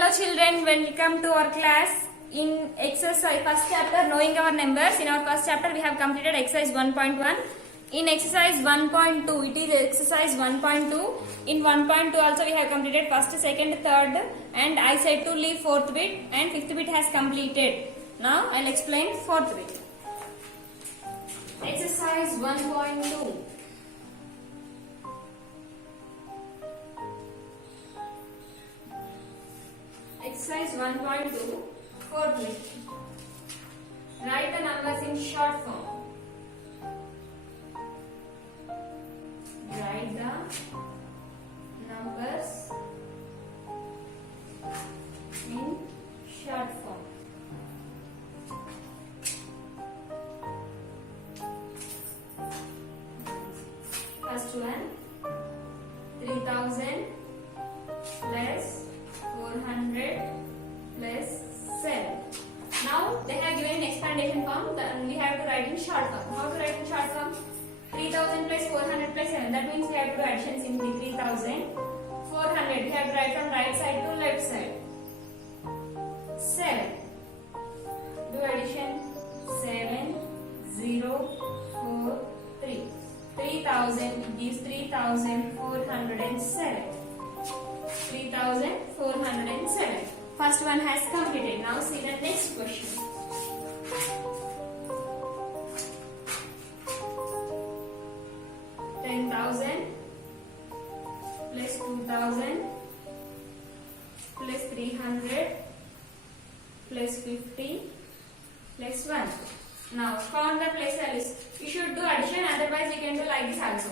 Hello children, welcome to our class in exercise first chapter knowing our numbers. In our first chapter we have completed exercise 1.1. In exercise 1.2 it is exercise 1.2. In 1.2 also we have completed first, second, third and I said to leave fourth bit and fifth bit has completed. Now I will explain fourth bit. Exercise 1.2. Exercise 1.2, fourth bit. Write the numbers in short form. Write the numbers in short form. First one, 3000 plus 400 plus 7. Now they have given an explanation form, then we have to write in short form. How to write in short form? 3000 plus 400 plus 7. That means we have to do addition simply. 3000, 400. We have to write from right side to left side. 7. Do addition. 7, 0, 4, 3. 3000 gives 3407. 3407. First one has completed. Now see the next question. $10,000 plus 2,000 plus 300 plus 50 plus 1. Now count the place values. You should do addition, otherwise you can do like this also.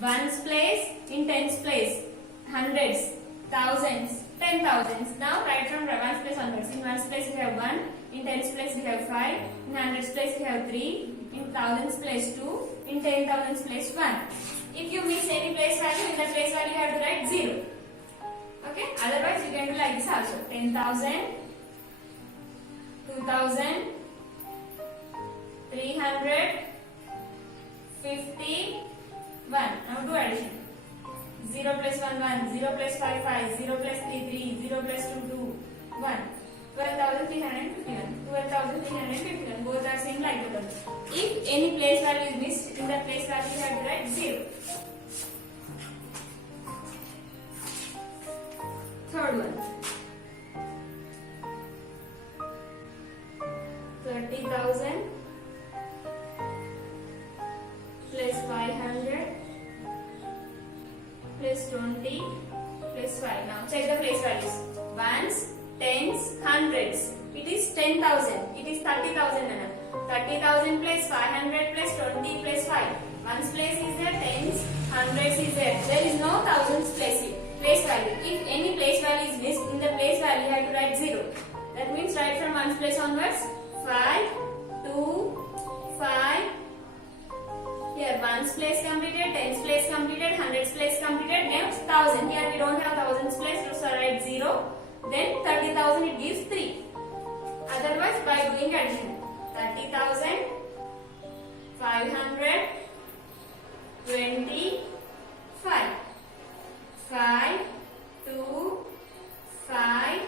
Ones place in tens place, hundreds, thousands, 10,000s. Now write from ones place onwards. In ones place we have 1, in tens place we have 5, in hundreds place we have 3, in thousands place 2, in 10,000s place 1. If you miss any place value, in the place value you have to write 0. Okay? Otherwise you can do like this also. 10,000, 2,000, 300, 50, 1. Now do addition. 0 plus 1, 1, 0 plus 5, 5, 0 plus 3, 3, 0 plus 2, 2, 1. 12,351, 12,351. Both are same like the other. If any place value is missed, in the place value you have to write 0. Third one. 30,000 plus 500 plus 20 plus 5. Now check the place values. Ones, tens, hundreds. It is 10,000. It is 30,000. 30,000 plus 500 plus 20 plus 5. Ones place is there, tens, hundreds is there. There is no thousands place value. If any place value is missed, in the place value you have to write 0. That means write from ones place onwards. 5, 2, 5. Here ones place completed, tens place completed, hundreds place completed, next 1000. Here we don't have thousands place, so write 0. Then 30,000 it gives 3. Otherwise by doing addition. 30,000, 500, 25. 5, 2, 5,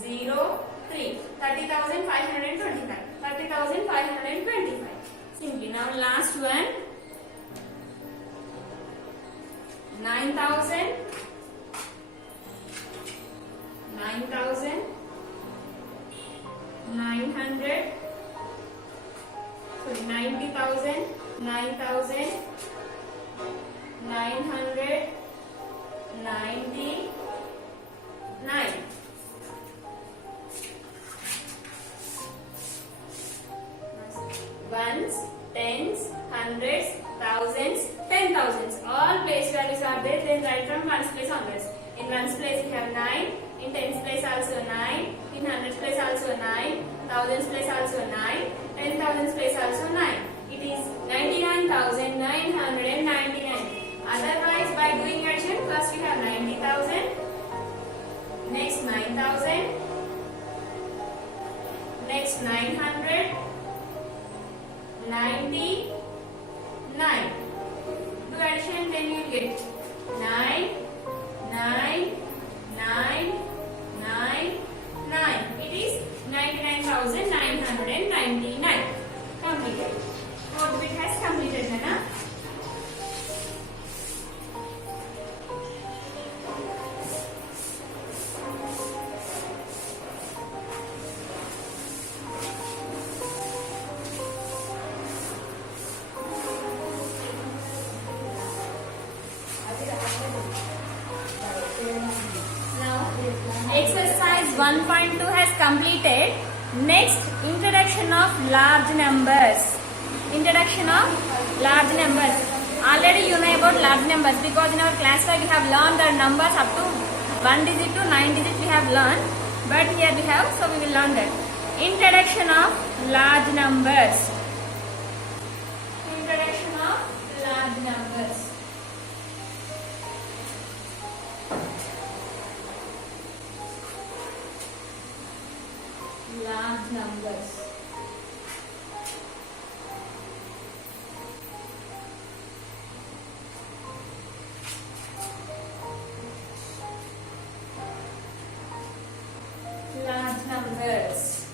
0, 3. 30,525. 30,525. Simply. Now last one. 9,000. 9,000. 900. Sorry, 90,000. 9,000. 900. 99. Ones, tens, hundreds, thousands, 10,000s. All place values are there. Then write from ones place onwards. In ones place we have 9. In tens place also 9. In hundreds place also 9. Thousands place also 9. 10,000s place also 9. It is 99,999. Otherwise, by doing addition, first we have 90,000, next 9,000, next 900, 99. Do addition, then you will get 9, 9, 9, 9. 1.2 has completed. Next, introduction of large numbers. Introduction of large numbers. Already you know about large numbers because in our class 5 we have learned the numbers up to 1 digit to 9 digit we have learned. But here we have, so we will learn that. Introduction of large numbers. Introduction of large numbers. Large numbers. Large numbers.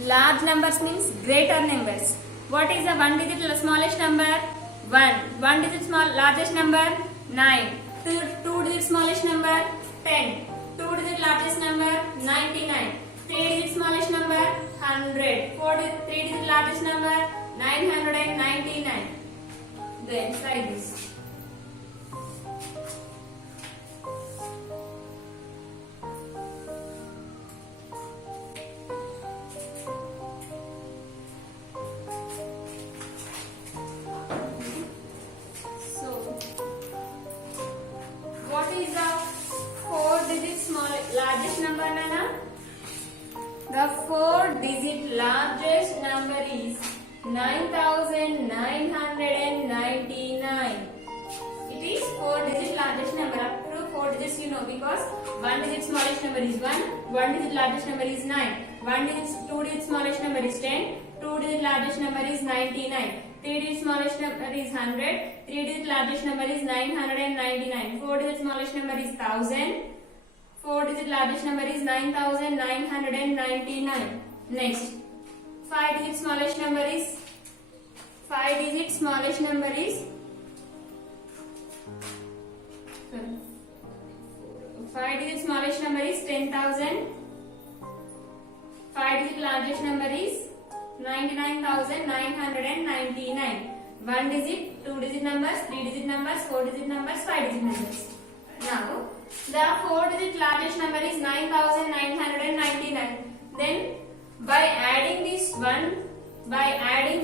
Large numbers means greater numbers. What is the one digit smallest number? 1. One digit largest number? 9. Two digit smallest number? 10. Two digit largest number? 99. Three digit smallest number? 100. Three digit largest number? 999. Then try this. Largest number, Nana? The 4-digit largest number is 9,999. It is 4-digit largest number. Up to 4 digits you know because 1 digit smallest number is 1, 1 digit largest number is 9, 2 digit smallest number is 10, 2 digit largest number is 99, 3 digit smallest number is 100, 3 digit largest number is 999, 4 digit smallest number is 1000. 4 digit largest number is 9,999. Next, 5 digit smallest number is 5 digit smallest number is 5 digit smallest number is 10,000. 5 digit largest number is 99,999. 1 digit, 2 digit numbers, 3 digit numbers, 4 digit numbers, 5 digit numbers. Now, the 4-digit largest number is 9,999. Then, by adding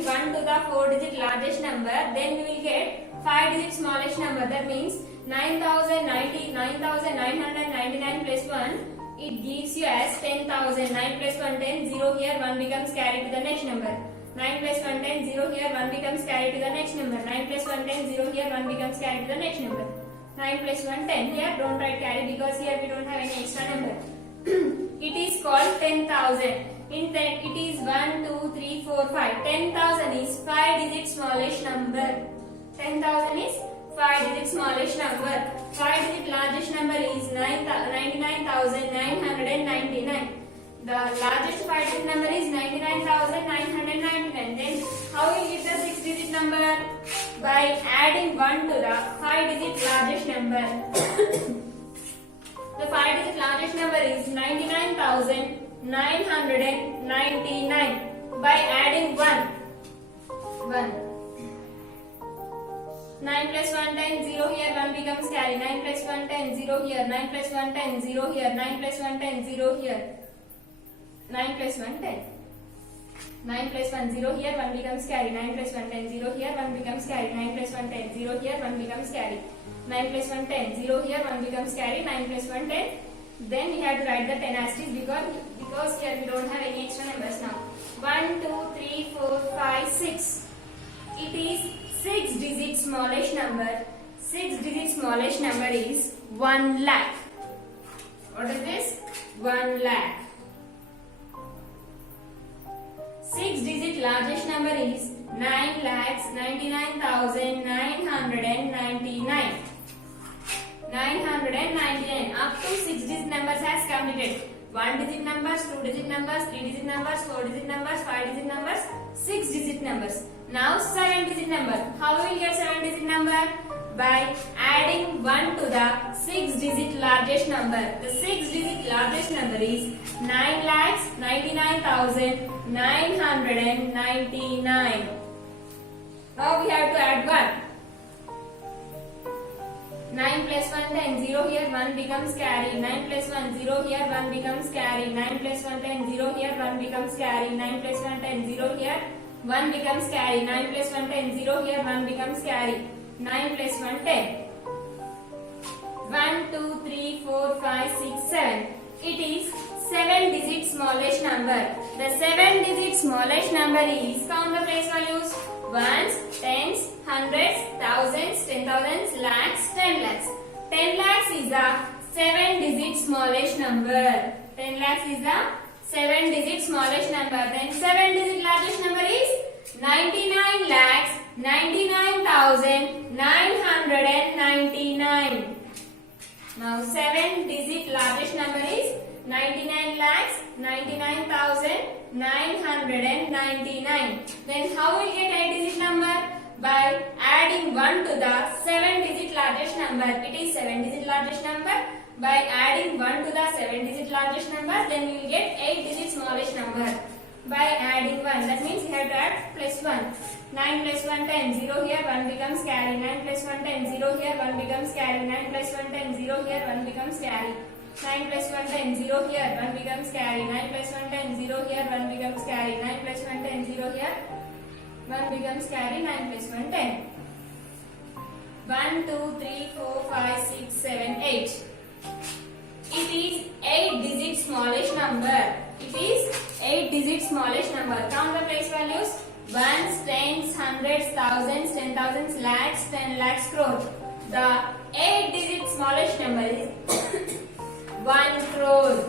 1 to the 4-digit largest number, then we will get 5-digit smallest number. That means 9,999 plus 1. It gives you as 10,000. 9 plus 1, 10. 0 here, 1 becomes carried to the next number. 9 plus 1, 10. 0 here, 1 becomes carried to the next number. 9 plus 1, 10. 0 here, 1 becomes carried to the next number. 9 plus 1, 10. Here don't write carry because here we don't have any extra number. It is called 10,000. In 10 it is 1, 2, 3, 4, 5. 10,000 is 5 digit smallest number. 10,000 is 5 digit smallest number. 5 digit largest number is 99,999. The largest 5 digit number is 99,999. Then how will you get the 6 digit number? By adding 1 to the 5 digit largest number. The 5 digit largest number is 99,999. By adding 1. 9 plus 1, 10, 0 here, 1 becomes carry. 9 plus 1, 10, 0 here. 9 plus 1, 10, 0 here. 9 plus 1, 10, 0 here. 9 plus 1, 10. 9 plus 1, 0 here, 1 becomes carry. 9 plus 1, 10, 0 here, 1 becomes carry. 9 plus 1, 10, 0 here, 1 becomes carry. 9 plus 1, 10, 0 here, 1 becomes carry. 9 plus 1, 10. Then we have to write the 10 asterisk because here we don't have any extra numbers now. 1, 2, 3, 4, 5, 6. It is 6 digit smallest number. 6 digit smallest number is 1 lakh. What is this? 1 lakh. 6 digit largest number is 9,99,999. 999. Up to 6 digit numbers has completed. 1 digit numbers, 2 digit numbers, 3 digit numbers, 4 digit numbers, 5 digit numbers, 6 digit numbers. Now 7 digit number. How will you get 7 digit number? By adding 1 to the 6 digit largest number. The 6 digit largest number is 9,99,999. Now we have to add 1. 9 plus 1 10, 0 here 1 becomes carry. 9 plus 1 0 here 1 becomes carry. 9 plus 1 10, 0 here 1 becomes carry. 9 plus 1 10, 0 here 1 becomes carry. 9 plus 1 10, 0 here 1 becomes carry. 9 plus 1 10. 1 2 3 4 5 6 7. It is 7 digit smallest number. The 7 digit smallest number is, count the place values, ones, tens, hundreds, thousands, 10,000s, lakhs, 10 lakhs. 10 lakhs is the 7 digit smallest number. 10 lakhs is the 7 digit smallest number. Then 7 digit largest number is 99 lakhs 99,999. Now 7 digit largest number is 99 lakhs 99,999. Then how will get 8 digit number? By adding 1 to the 7 digit largest number. It is 7 digit largest number. By adding 1 to the 7 digit largest number, then you will get 8 digit smallest number. By adding 1, that means you have to add plus 1. 9 plus 1 10, 0 here 1 becomes carry. 9 plus 1 10, 0 here 1 becomes carry. 9 plus 1 10, 0 here 1 becomes carry. 9 plus 1 10, 0 here 1 becomes carry. 9 plus 1 10, 0 here 1 becomes carry. 9 plus 1 10, 0 here 1 becomes carry. 9 plus 1 10. 1 2 3 4 5 6 7 8. It is 8 digit smallest number. It is 8 digit smallest number. Count the place values. Ones, tens, hundreds, thousands, 10,000s, lakhs, 10 lakhs, crore. The 8 digit smallest number is 1 crore.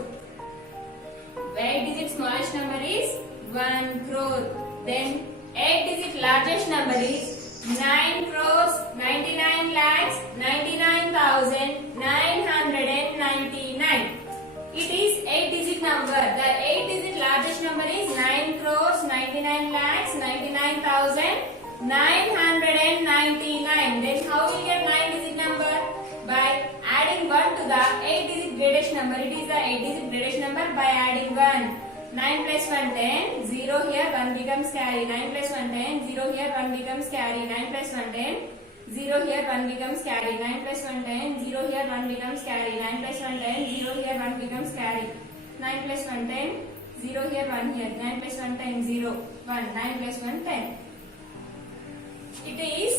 8 digit smallest number is 1 crore. Then 8 digit largest number is 9 crores 99 lakhs 99,999. It is 8 digit number. The 8 digit largest number is 9 crores 99 lakhs 99,999. Then how will you get 9 digit number? By adding 1 to the 8 digit greatest number. It is the 8 digit greatest number by adding 1. 9 plus 1 10, 0 here 1 becomes carry. 9 plus 1 10, 0 here 1 becomes carry. 9 plus 1 10, 0 here 1 becomes carry. 9 plus 1 10, 0 here 1 becomes carry. 9 plus 1 10, 0 here 1 becomes carry. 9 plus 1 10, 0 here 1 here. 9 plus 1 10, 0 1. 9 plus 1 10. It is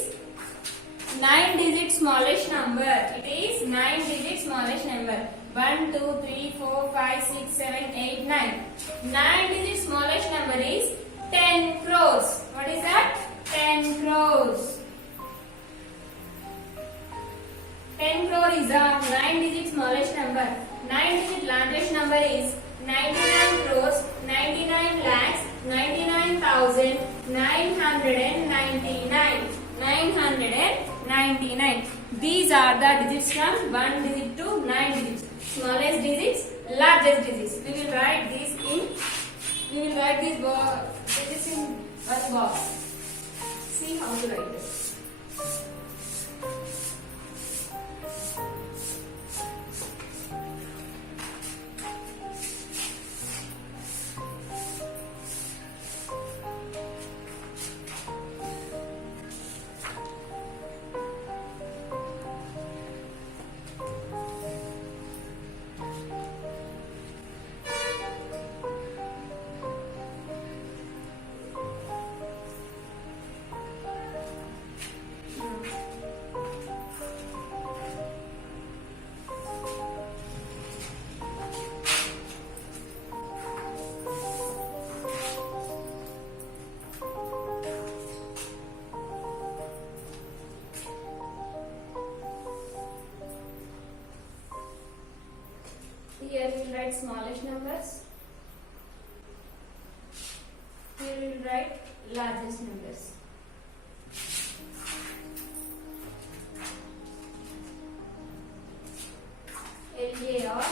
9 digit smallest number. It is 9 digit smallest number. 1 2 3 4 5 6 7 8 9. 9 digit smallest number is 10 crores. What is that? 10 crores. 10 crore is the 9 digit smallest number. 9 digit largest number is 99 crores 99 lakhs 99,999. 999. These are the digits from 1 digit to 9 digits. Smallest digits, largest digits. We will write these digits in one box. See how to write this. Here we will write smallest numbers. Here we will write largest numbers. LA or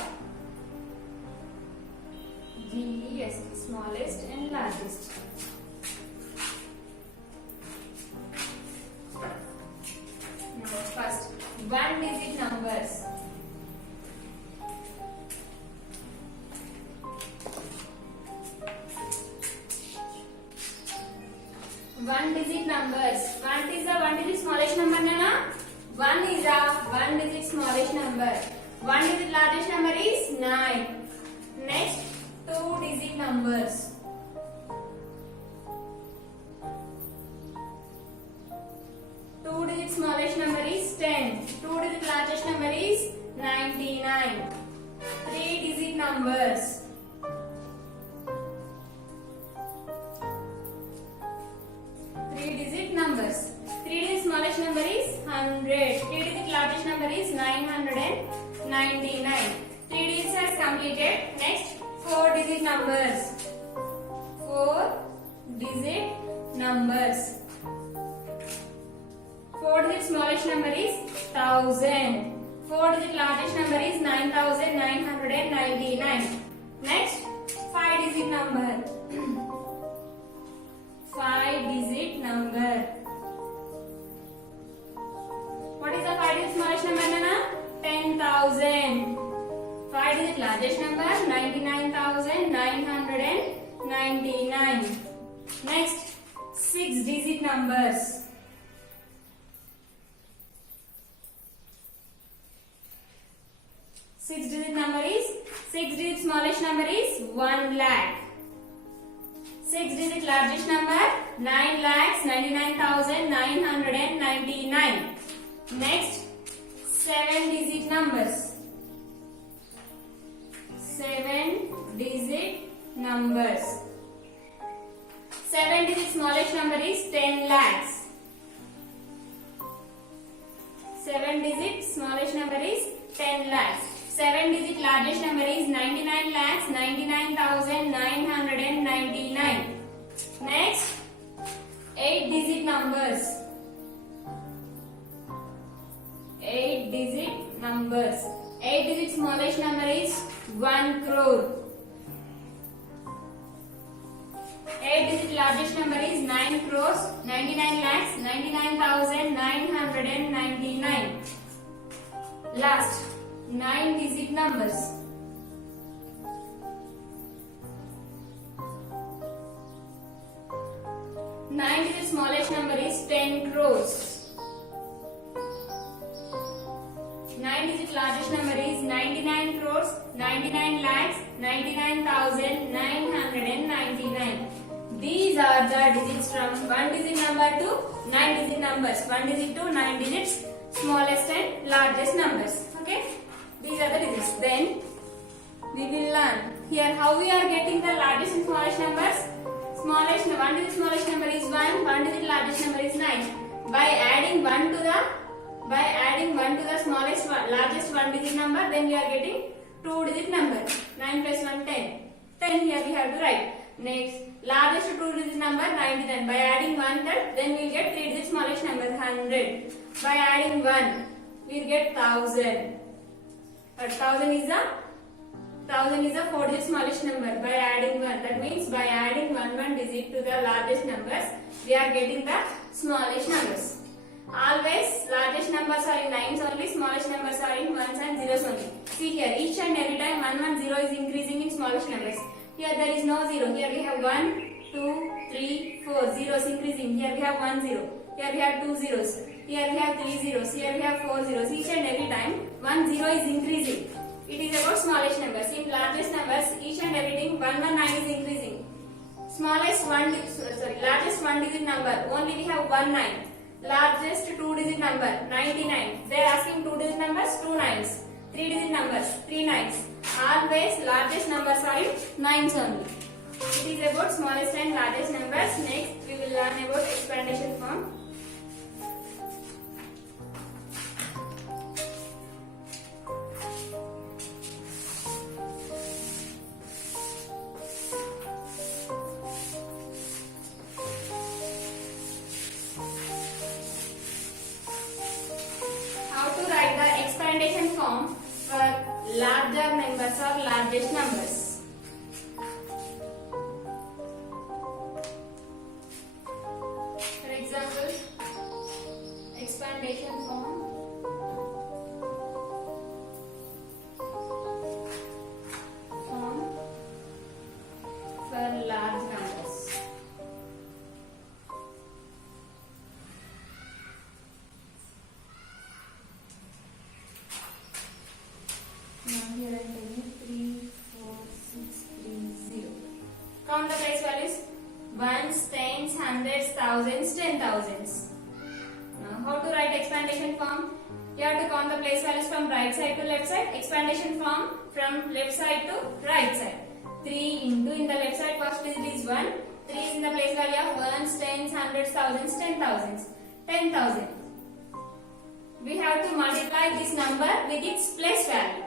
GES, smallest and largest. Now first, 1 digit numbers. 1 digit numbers. What is the 1 digit smallest number, Nana? 1 is a one digit smallest number. One digit largest number is 9. Next, two digit numbers. Two digit smallest number is 10. Two digit largest number is 99. Three digit numbers. Three digit numbers. Three digit smallest number is 100. Three digit largest number is 999. Three digits has completed. Next, four digit numbers. Four digit numbers. Four digit smallest number is 1000. Four digit largest number is 9999. Next, five digit number. Five digit number. What is the five digit smallest number, Nana? 10,000. Five digit largest number 99,999. Next, six digit numbers. Six digit smallest number is 1 lakh. Six digit largest number 9,99,999. Next, seven digit numbers. Seven digit numbers. Seven digit smallest number is 10 lakhs. Seven digit smallest number is 10 lakhs. Seven digit largest number is 99,99,999. Next, eight digit numbers. Eight digit numbers. Eight digit smallest number is 1 crore. Eight digit largest number is 9 crores 99 lakhs 99,999. Last, nine digit numbers. Nine digit smallest number is 10 crores. Nine digit largest number is 99 crores 99 lakhs 99,999. These are the digits from one digit number to nine digit numbers. One digit to nine digits, smallest and largest numbers. Okay, these are the digits. Then we will learn here how we are getting the largest and smallest numbers. Smallest one digit smallest number is 1. One digit largest number is 9. By adding 1 to the smallest largest one digit number, then we are getting two digit number. 9 plus 1 10. 10 here we have to write. Next, largest two digit number 99. By adding 1 then we will get three digit smallest number 100. By adding 1 we will get 1000. But 1000 is a four digit smallest number. By adding 1, that means by adding one digit to the largest numbers, we are getting the smallest numbers. Always largest numbers are in nines only, smallest numbers are in ones and zeros only. See here, each and every time 0 is increasing in smallest numbers. Here there is no 0. Here we have 1, 2, 3, 4 zeros increasing. Here we have 1 0. Here we have 2 zeros. Here we have 3 zeros. Here we have 4 zeros. Each and every time 1 0 is increasing. It is about smallest numbers. In largest numbers, each and every time 119 is increasing. Largest one digit number only we have 19. Largest two digit number 99. They are asking two digit numbers, 2 nines. Three digit numbers, 3 nines. Always largest numbers are in nines only. It is about smallest and largest numbers. Next we will learn about expandation form. Form for larger numbers or largest numbers. For example, expandation form for large numbers. thousands, 10,000s. Now how to write expandation form? You have to count the place values from right side to left side. Expandation form from left side to right side. 3 into in the left side first digit is 1. 3 is in the place value of ones, tens, hundreds, thousands, 10,000s. 10,000. We have to multiply this number with its place value.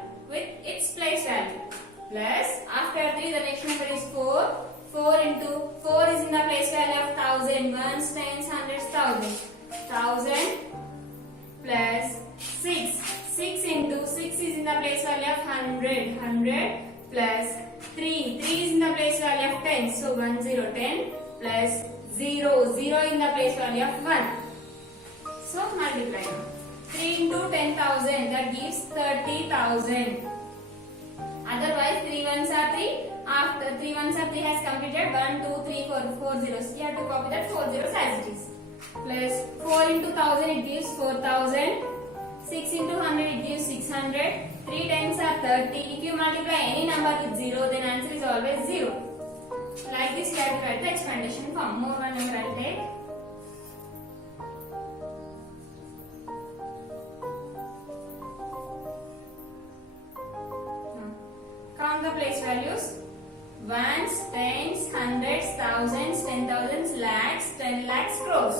Plus after 3 the next number is 4. 4 into 4 is in the place value of 1,000. Ones, tens, hundreds, thousands. 1,000 plus 6. 6 into 6 is in the place value of 100. 100 plus 3. 3 is in the place value of 10. So 1, 0, 10 plus 0. 0 in the place value of 1. So multiply. 3 into 10,000 that gives 30,000. Otherwise 3 ones are 3. After 3 ones are 3 has completed 1, 2, 3, 4 zeros. You have to copy that 4 zeros as it is. Plus 4 into 1000 it gives 4,000. 6 into 100 it gives 600. 3 tens are 30. If you multiply any number with 0 then answer is always 0. Like this you have to write the expandation form. More one number I will take. Count the place values. Ones, tens, hundreds, thousands, 10,000s, lakhs, 10 lakhs, crores.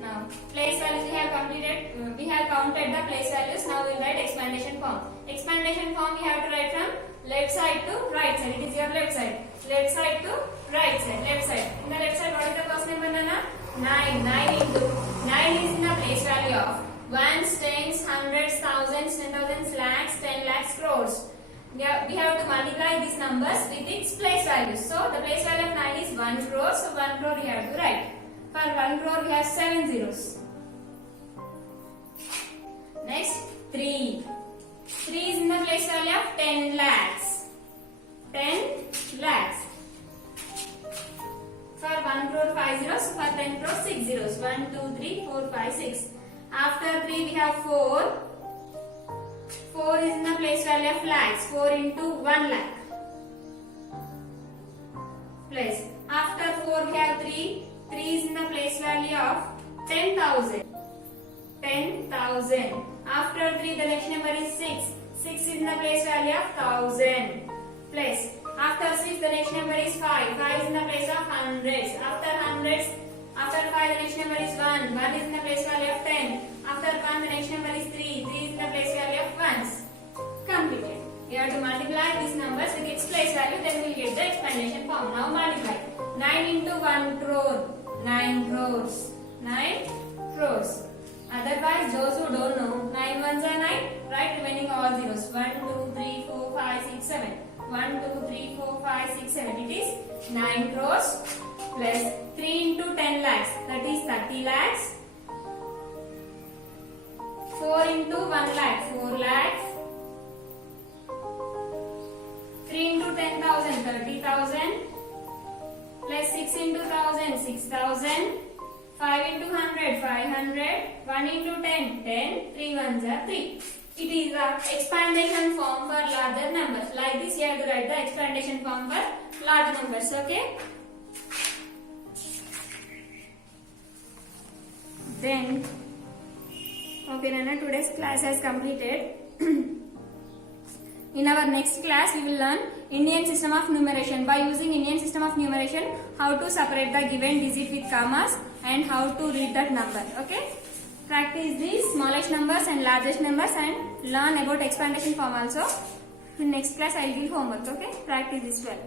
Now, place values we have completed. We have counted the place values. Now we will write expandation form. Expandation form we have to write from left side to right side. It is your left side. Left side to right side. Left side. In the left side, what is the first number, Nana? 9. 9 into 9 is in the place value of ones, tens, hundreds, thousands, 10,000s, lakhs, 10 lakhs, crores. We have to multiply these numbers with its place values. So the place value of 9 is 1 crore. So 1 crore we have to write. For 1 crore we have 7 zeros. Next 3. 3 is in the place value of 10 lakhs. 10 lakhs. For 1 crore 5 zeros. For 10 crore 6 zeros. 1, 2, 3, 4, 5, 6. After 3 we have 4. 4 is in the place value of lakhs. 4 into 1 lakh. Plus after 4 we have 3. 3 is in the place value of 10,000. 10,000. After 3 the next number is 6. 6 is in the place value of 1,000. Plus after 6 the next number is 5. 5 is in the place of hundreds. After hundreds, after 5 the next number is 1. 1 is in the place value of 10. After 1 the next number is 3. 3 is in the place value of ones. Completed. You have to multiply these numbers with its place value, then we will get the expandation form. Now multiply. 9 into 1 crore. 9 crores. 9 crores. Otherwise, those who don't know, 9 ones are 9. Write remaining all zeros. 1, 2, 3, 4, 5, 6, 7. 1, 2, 3, 4, 5, 6, 7. It is 9 crores plus 3 into 10 lakhs. That is 30 lakhs. 4 into 1 lakh. 4 lakhs. 3 into 10,000. 30,000. Plus 6 into 1,000. 6,000. 5 into 100. 500. 1 into 10. 10. 3 ones are 3. It is the expandation form for larger numbers. Like this you have to write the expandation form for large numbers. Okay. Then, okay Nana, today's class has completed. In our next class, we will learn Indian system of numeration. By using Indian system of numeration, how to separate the given digit with commas and how to read that number. Okay. Practice these smallest numbers and largest numbers and learn about expandation form also. In next class, I will give homework. Okay. Practice this well.